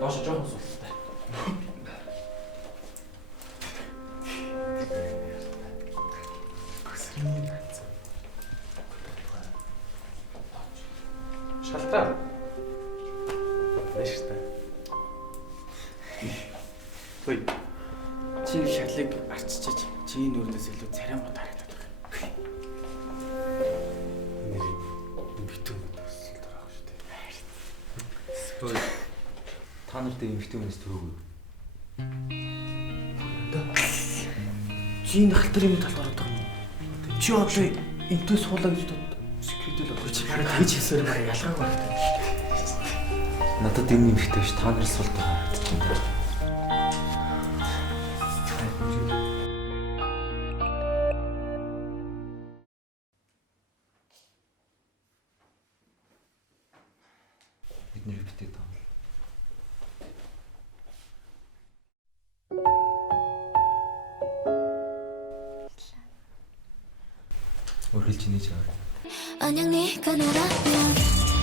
Доош жоохон суулттай. Шалтаа. Баяртай. Хөөе. Чи шалыг арчиж чиний нүрдээс илүү царай мод харагдаад байна. Нэр битүүн төсөл дөрөв шүү дээ. Хөөе. Та нарт эмэгтэй хүнээс төрөөгүй. Чи энэ халтар юм талд ороод байгаа юм уу? Чи одоо энтэй суулаа гэж бод секретэл бодож чи хараад хийж хэлсээр баг ялгааг багтаа. Надад энэ эмэгтэй биш та нар суулт байгаа харагдчихэв. Бидний битээ таа. Урилж нээж аваа. 안녕 네가 너라면